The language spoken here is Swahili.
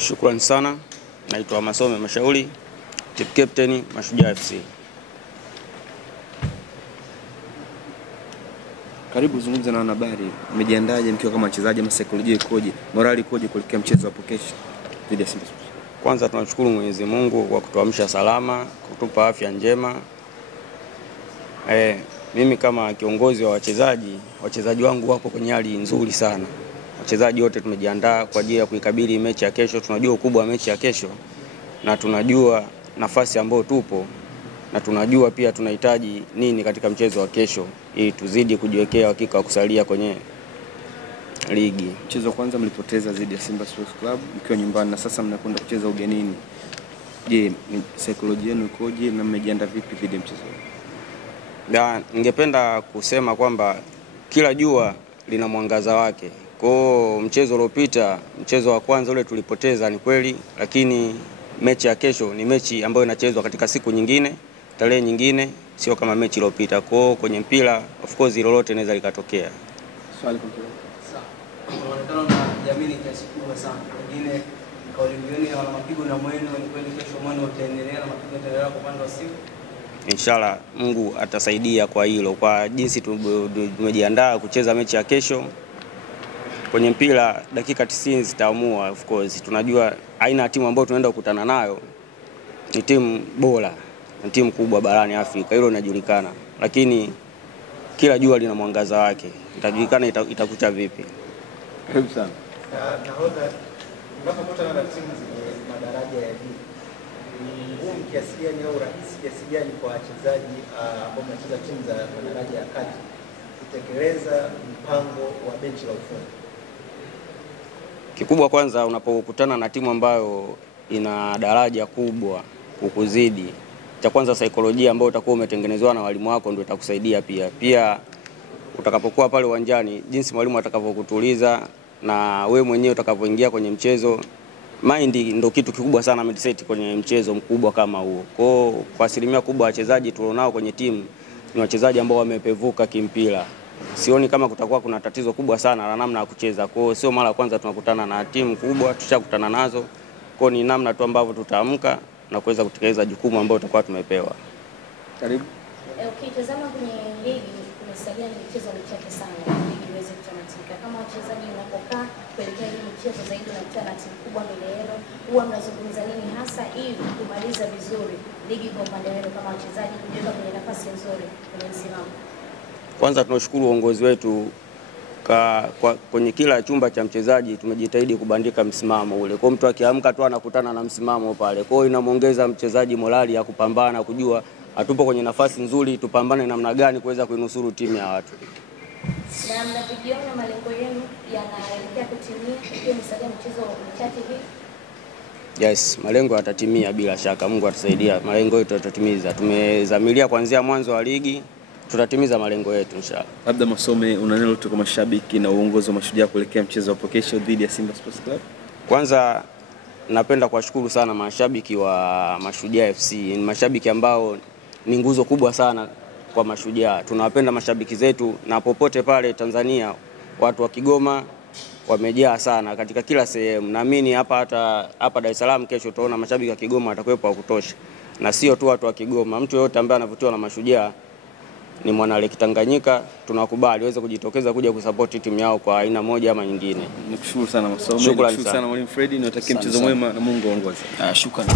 Shukrani sana. Naitwa Masome Mashauri, Team Captain Mashujaa FC. Karibu zungumza na wanahabari. Mmejiandaje mkiwa kama wachezaji, ama saikolojia ikoje? Morali ikoje kuelekea mchezo hapo kesho dhidi ya Simba Sports? Kwanza tunashukuru Mwenyezi Mungu kwa kutuamsha salama, kutupa afya njema. Mimi kama kiongozi wa wachezaji wangu wapo kwenye hali nzuri sana. Wachezaji wote tumejiandaa kwa ajili ya kuikabili mechi ya kesho. Tunajua ukubwa wa mechi ya kesho na tunajua nafasi ambayo tupo na tunajua pia tunahitaji nini katika mchezo wa kesho ili tuzidi kujiwekea hakika wa kusalia kwenye ligi. Mchezo wa kwanza mlipoteza dhidi ya Simba Sports Club mkiwa nyumbani na sasa mnakwenda kucheza ugenini. Je, saikolojia yenu ikoje na mmejiandaa vipi dhidi ya mchezo huu? Ningependa kusema kwamba kila jua lina mwangaza wake. Kwa mchezo uliopita, mchezo wa kwanza ule tulipoteza ni kweli, lakini mechi ya kesho ni mechi ambayo inachezwa katika siku nyingine, tarehe nyingine, sio kama mechi iliyopita. Kwa kwenye mpira of course lolote linaweza likatokea. Swali kwa kile. Sawa. Unaonekana na jamii kiasi kubwa sana. Wengine kauli mbioni ya mapigo na mwendo ni kweli kesho mwendo utaendelea na mapigo yataendelea kwa upande wa Simba. Inshallah Mungu atasaidia kwa hilo. Kwa jinsi tumejiandaa kucheza mechi ya kesho, kwenye mpira dakika 90 zitaamua. Of course tunajua aina ya timu ambayo tunaenda kukutana nayo ni timu bora, ni timu kubwa barani Afrika, hilo linajulikana. Lakini kila jua lina mwangaza wake, itajulikana itakucha vipi. Karibu sana. Nahodha, unapokutana na timu zenye madaraja ya juu, ni ngumu kiasi gani au rahisi kiasi gani kwa wachezaji ambao wanacheza timu za madaraja ya kati kutekeleza mpango wa benchi la ufundi? Kikubwa kwanza, unapokutana na timu ambayo ina daraja kubwa kukuzidi, cha kwanza saikolojia ambayo utakuwa umetengenezwa na walimu wako ndio itakusaidia pia utakapokuwa pale uwanjani, jinsi mwalimu atakavyokutuliza na wewe mwenyewe utakapoingia kwenye mchezo, mind ndio kitu kikubwa sana ameset kwenye mchezo mkubwa kama huo. Kwa asilimia kubwa wachezaji tulionao kwenye timu ni wachezaji ambao wamepevuka kimpira. Sioni kama kutakuwa kuna tatizo kubwa sana la namna ya kucheza. Sio mara kwanza tunakutana na timu kubwa, tushakutana nazo. Ni namna tu ambavyo tutaamka na kuweza kutekeleza jukumu ambalo tutakuwa tumepewa. Karibu. Ukitazama kwenye ligi kumesalia ni michezo michache sana ili iweze kutamatika. Kama wachezaji wanapokaa kuelekea hii michezo zaidi na kutana na timu kubwa mbele yao, huwa mnazungumza nini hasa ili kumaliza vizuri ligi kwa upande wenu kama wachezaji kujiweka kwenye nafasi nzuri kwenye msimamo? Kwanza tunashukuru uongozi wetu kwenye kila chumba cha mchezaji tumejitahidi kubandika msimamo ule. Kwa mtu akiamka tu anakutana na msimamo pale. Kwa hiyo inamuongeza mchezaji morali ya kupambana, kujua atupo kwenye nafasi nzuri, tupambane namna gani kuweza kuinusuru timu ya watu. Na mnapigiona malengo yenu yanaelekea kutimia ikiwa msalia mchezo mchache hivi? Yes, malengo yatatimia bila shaka. Mungu atusaidia. Malengo yetu yatatimiza. Tumezamilia kuanzia mwanzo wa ligi, tutatimiza malengo yetu inshallah. Labda Masome, una neno kutoka mashabiki na uongozi wa Mashujaa kuelekea mchezo wa kesho dhidi ya Simba Sports Club? Kwanza napenda kuwashukuru sana mashabiki wa Mashujaa FC. Ni mashabiki ambao ni nguzo kubwa sana kwa Mashujaa. Tunawapenda mashabiki zetu na popote pale Tanzania, watu wa Kigoma wamejaa sana katika kila sehemu. Naamini hapa Dar es Salaam kesho utaona mashabiki wa Kigoma watakuwepo wa kutosha. Na sio tu watu wa Kigoma, mtu yote ambaye anavutiwa na Mashujaa ni mwana Lake Tanganyika, tunakubali waweze kujitokeza kuja kusupport timu yao kwa aina moja ama nyingine. Nikushukuru sana Masome, nikushukuru sana Mwalimu Freddy, niwatakie mchezo mwema na Mungu aongoze. Shukrani.